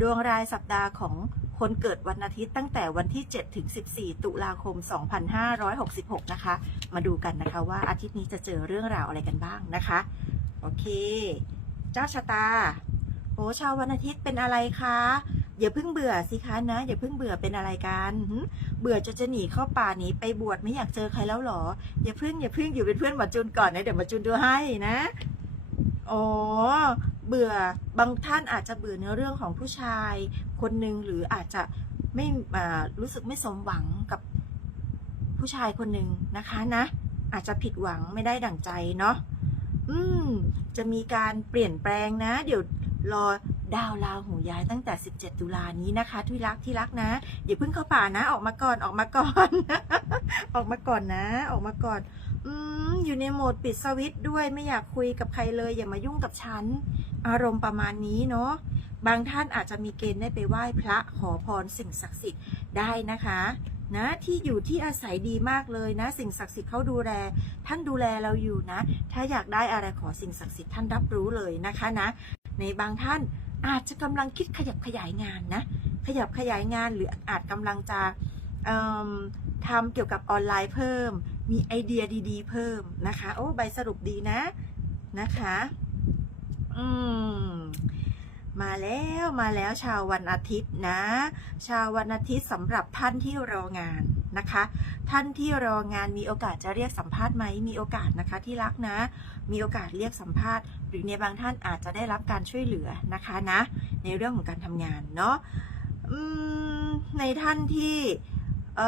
ดวงรายสัปดาห์ของคนเกิดวันอาทิตย์ตั้งแต่วันที่ 7 ถึง 14 ตุลาคม 2566 นะคะ มาดูกันนะคะว่าอาทิตย์นี้จะเจอเรื่องราวอะไรกันบ้างนะคะ โอเค เจ้าชะตาโอ้ชาววันอาทิตย์เป็นอะไรคะอย่าเพิ่งเบื่อสิคะนะอย่าเพิ่งเบื่อเป็นอะไรกันเบื่อจะจะหนีเข้าป่าหนีไปบวชไม่อยากเจอใครแล้วหรอ อย่าเพิ่งอย่าเพิ่งอยู่เป็นเพื่อนหมาจุนก่อนนะเดี๋ยวหมาจุนดูให้นะอ๋อ เบื่อบางท่านอาจจะเบื่อในเรื่องของผู้ชายคนหนึ่งหรืออาจจะไม่รู้สึกไม่สมหวังกับผู้ชายคนหนึ่งนะคะนะ อาจจะผิดหวังไม่ได้ดั่งใจเนาะอืม จะมีการเปลี่ยนแปลงนะ เดี๋ยวรอดาวราหูย้ายตั้งแต่ 17 ตุลานี้นะคะที่รักที่รักนะอย่าเพิ่งเข้าป่านะ ออกมาก่อนออกมาก่อน ออกมาก่อนนะ ออกมาก่อน อืมอยู่ในโหมดปิดสวิตด้วยไม่อยากคุยกับใครเลย อย่ามายุ่งกับฉัน อารมณ์ประมาณนี้เนาะบางท่านอาจจะมีเกณฑ์ได้ไปไหว้พระขอพรสิ่งศักดิ์สิทธิ์ได้นะคะนะที่อยู่ที่อาศัยดีมากเลยนะ สิ่งศักดิ์สิทธิ์เขาดูแล ท่านดูแลเราอยู่นะ ถ้าอยากได้อะไรขอสิ่งศักดิ์สิทธิ์ท่านรับรู้เลยนะคะนะ ในบางท่านอาจจะกำลังคิดขยับขยายงานนะ ขยับขยายงานหรืออาจกำลังจะทำเกี่ยวกับออนไลน์เพิ่ม มีไอเดียดีๆ เพิ่มนะคะ โอ้ใบสรุปดีนะนะคะ อืมมาแล้วมาแล้วชาววันอาทิตย์นะ ชาววันอาทิตย์สำหรับท่านที่รองานนะคะ ท่านที่รองานมีโอกาสจะเรียกสัมภาษณ์ไหมมีโอกาสนะคะที่รักนะ มีโอกาสเรียกสัมภาษณ์ หรือในบางท่านอาจจะได้รับการช่วยเหลือนะคะนะ ในเรื่องของการทำงานเนาะในท่านที่ เ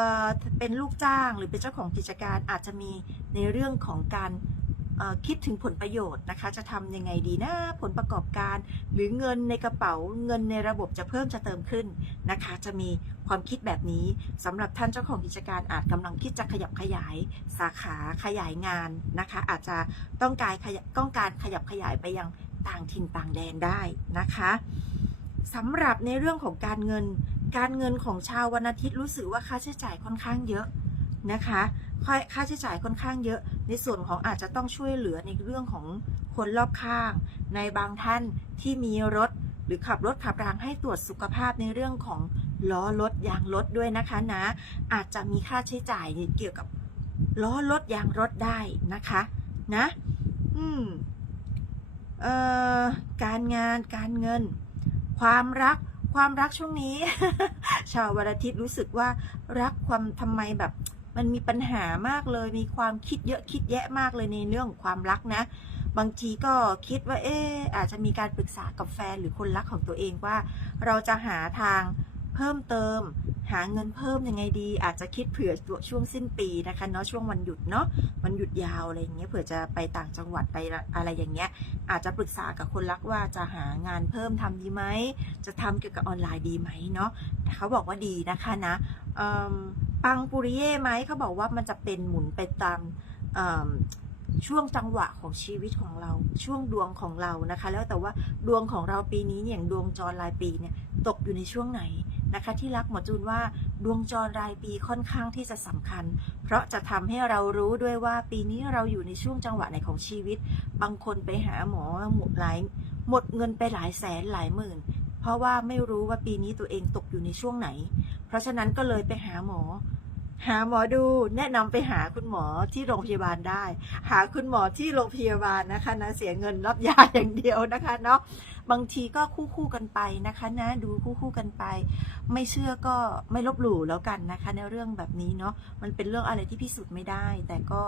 เป็นลูกจ้างหรือเป็นเจ้าของกิจการอาจจะมีในเรื่องของการคิดถึงผลประโยชน์นะคะ จะทำยังไงดีนะผลประกอบการ หรือเงินในกระเป๋าเงินในระบบจะเพิ่มจะเติมขึ้นนะคะ จะมีความคิดแบบนี้สำหรับท่านเจ้าของกิจการอาจกำลังคิดจะขยับขยายสาขาขยายงานนะคะ อาจจะต้องการขยับต้องการขยับขยายไปยังต่างถิ่นต่างแดนได้นะคะ สำหรับในเรื่องของการเงิน การเงินของชาววันอาทิตย์รู้สึกว่าค่าใช้จ่ายค่อนข้างเยอะนะคะค่าค่าใช้จ่ายค่อนข้างเยอะ ในส่วนของอาจจะต้องช่วยเหลือในเรื่องของคนรอบข้าง ในบางท่านที่มีรถ หรือขับรถขับรางให้ตรวจสุขภาพในเรื่องของล้อรถยางรถด้วยนะคะนะ อาจจะมีค่าใช้จ่ายเกี่ยวกับล้อรถยางรถได้นะคะนะ อืมเอ่อการงานการเงิน ความรักความรักช่วงนี้ ชาววันอาทิตย์รู้สึกว่ารักความทำไมแบบ มันมีปัญหามากเลย มีความคิดเยอะคิดแยะมากเลยในเรื่องของความรักนะ บางทีก็คิดว่า เอออาจจะมีการปรึกษากับแฟนหรือคนรักของตัวเองว่า เราจะหาทาง เพิ่มเติม หาเงินเพิ่มยังไงดี อาจจะคิดเผื่อช่วงสิ้นปีนะคะเนาะช่วงวันหยุดเนาะวันหยุดยาวอะไรอย่างเงี้ยเผื่อจะไปต่างจังหวัดไปอะไรอย่างเงี้ย อาจจะปรึกษากับคนรักว่าจะหางานเพิ่มทำดีไหมจะทำเกี่ยวกับออนไลน์ดีไหมเนาะเขาบอกว่าดีนะคะนะปังปุริเย่ไหมเขาบอกว่ามันจะเป็นหมุนไปตามช่วงจังหวะของชีวิตของเราช่วงดวงของเรานะคะ แล้วแต่ว่าดวงของเราปีนี้เนี่ยอย่างดวงจรรายปีเนี่ยตกอยู่ในช่วงไหน นะคะ ที่รักหมอจูนว่าดวงจรรายปีค่อนข้างที่จะสำคัญ เพราะจะทำให้เรารู้ด้วยว่าปีนี้เราอยู่ในช่วงจังหวะไหนของชีวิต บางคนไปหาหมอหมดหลายหมดเงินไปหลายแสนหลายหมื่น เพราะว่าไม่รู้ว่าปีนี้ตัวเองตกอยู่ในช่วงไหน เพราะฉะนั้นก็เลยไปหาหมอ หาหมอดูแนะนำไปหาคุณหมอที่โรงพยาบาลได้ หาคุณหมอที่โรงพยาบาลนะคะนะเสียเงินรับยาอย่างเดียวนะคะเนาะบางทีก็คู่คู่กันไปนะคะนะดูคู่คู่กันไป ไม่เชื่อก็ไม่ลบหลู่แล้วกันนะคะ ในเรื่องแบบนี้เนาะมันเป็นเรื่องอะไรที่พิสูจน์ไม่ได้ แต่ก็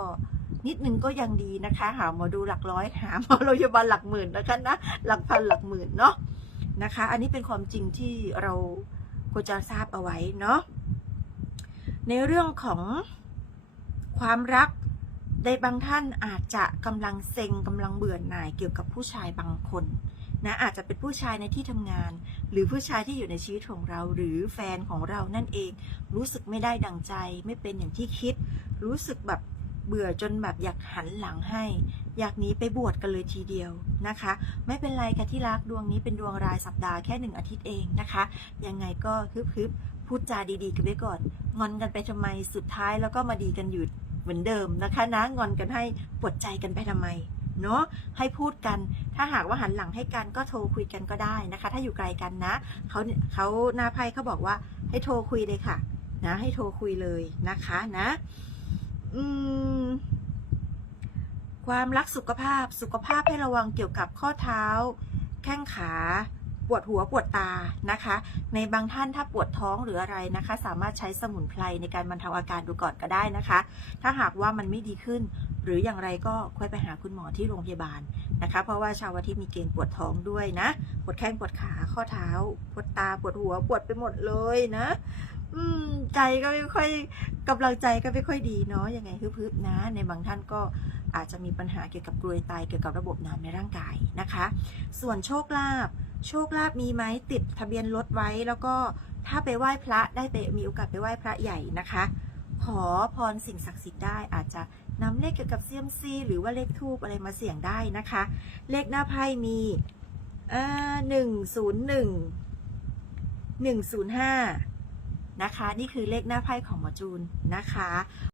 นิดนึงก็ยังดีนะคะ หาหมอดูหลักร้อย หาหมอโรงพยาบาลหลักหมื่นนะคะนะหลักพันหลักหมื่นเนาะนะคะ อันนี้เป็นความจริงที่เราควรจะทราบเอาไว้เนาะ ในเรื่องของความรักในบางท่านอาจจะกำลังเซ็งกำลังเบื่อหน่ายเกี่ยวกับผู้ชายบางคนนะอาจจะเป็นผู้ชายในที่ทำงาน หรือผู้ชายที่อยู่ในชีวิตของเรา หรือแฟนของเรานั่นเอง รู้สึกไม่ได้ดังใจ ไม่เป็นอย่างที่คิด รู้สึกแบบเบื่อจนแบบอยากหันหลังให้ อยากหนีไปบวชกันเลยทีเดียวนะคะ ไม่เป็นไรค่ะที่รักดวงนี้เป็นดวงรายสัปดาห์แค่หนึ่งอาทิตย์เองนะคะ ยังไงก็ฮึบๆพูดจาดีๆกันไว้ก่อน งอนกันไปทำไมสุดท้ายแล้วก็มาดีกันอยู่เหมือนเดิมนะคะนะงอนกันให้ปวดใจกันไปทำไมเนาะให้พูดกัน ถ้าหากว่าหันหลังให้กันก็โทรคุยกันก็ได้นะคะ ถ้าอยู่ไกลกันนะเขาเขาหน้าไพ่เขาบอกว่าให้โทรคุยเลยค่ะ นะ ให้โทรคุยเลยนะคะนะ อืมความรักสุขภาพสุขภาพให้ระวังเกี่ยวกับข้อเท้า แข้งขา ปวดหัวปวดตานะคะ ในบางท่านถ้าปวดท้องหรืออะไรนะคะ สามารถใช้สมุนไพรในการบรรเทาอาการดูก่อนก็ได้นะคะ ถ้าหากว่ามันไม่ดีขึ้น หรืออย่างไรก็ค่อยไปหาคุณหมอที่โรงพยาบาลนะคะ เพราะว่าชาวอาทิตย์มีเกณฑ์ปวดท้องด้วยนะ ปวดแข้งปวดขาข้อเท้า ปวดตาปวดหัวปวดไปหมดเลยนะอืมใจก็ไม่ค่อยกำลังใจก็ไม่ค่อยดีเนาะยังไงฮึบๆนะ ในบางท่านก็อาจจะมีปัญหาเกี่ยวกับกรวยไตเกี่ยวกับระบบน้ำในร่างกายนะคะ ส่วนโชคลาภ โชคลาภมีไหมติดทะเบียนรถไว้ แล้วก็ถ้าไปไหว้พระได้ไปมีโอกาสไปไหว้พระใหญ่นะคะ ขอพรสิ่งศักดิ์สิทธิ์ได้อาจจะนำเลขเกี่ยวกับเซียมซีหรือว่าเลขทูบอะไรมาเสี่ยงได้นะคะ เลขหน้าไพ่มีหนึ่งศูนย์หนึ่งหนึ่งศูนย์ห้านะคะ นี่คือเลขหน้าไพ่ของหมอจูนนะคะ